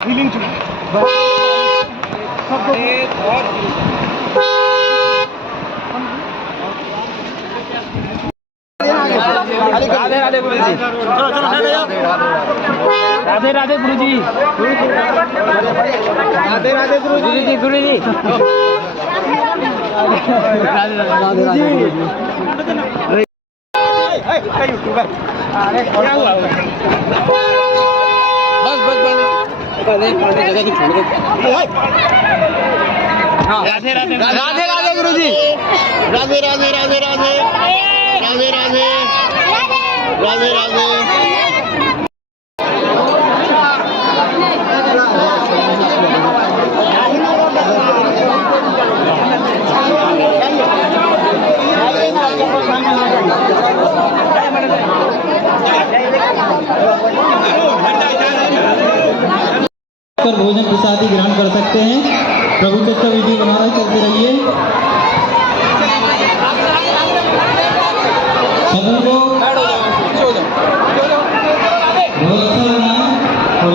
फीलिंग राधे राधे गुरु जी। चलो चलो राधे राधे गुरु जी। राधे राधे गुरु जी। गुरु जी राधे राधे जी। अरे क्या हुआ? बस बस जगह की छोड़ दो। राधे राधे राधे राधे गुरु जी। राधे राधे राधे राधे राधे राधे राधे राधे। भोजन प्रसादी ग्रहण कर सकते हैं। प्रभु तत्व विधि बनाए चलते रहिए। सभी को बहुत अच्छा लगा और